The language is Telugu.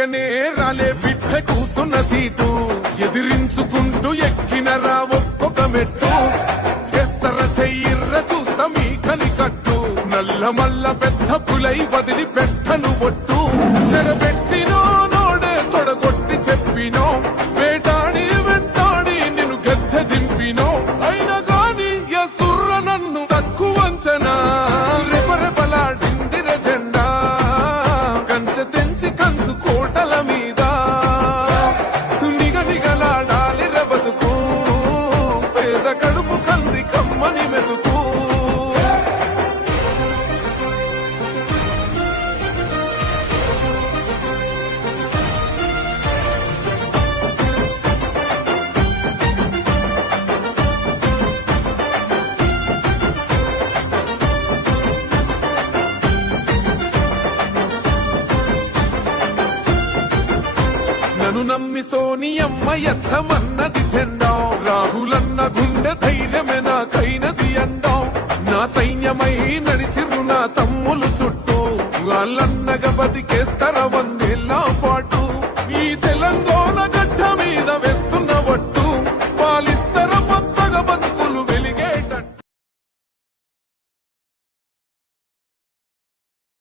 రాగానే రాలే బిడ్డ కూసున్న సీటు ఎదిరించుకుంటూ ఎక్కినరా ఒక్కొక్క మెట్టు చేస్తర చెయ్యిర్ర చూస్తా మీ కనికట్టు నల్ల మల్ల పెద్ద పులై వదిలి పెట్టను ఒట్టు చెరబెట్టినో నోడే తొడగొట్టి చెప్పినో వేటాడి వెంటాడి నిన్ను గద్దె దింపినో అయినా గాని ఎసుర్ర నన్ను తక్కువంచనా రెపరెపలాడిందిర జెండా కంచె తెంచి కంచు కోటల మీద నిగనిగలాడాలి బతుకు పేద కడుపు కంది కమ్మని మెతుకు నన్ను నమ్మి సోనియమ్మ ఎత్తమన్నది చెండా రాహులన్న గుండె ధైర్యమే నాకైనది అండా నా సైన్యమై నడిచిరు నా తమ్ములు చుట్టూ వాళ్ళన్నగా బతికేస్తర వంద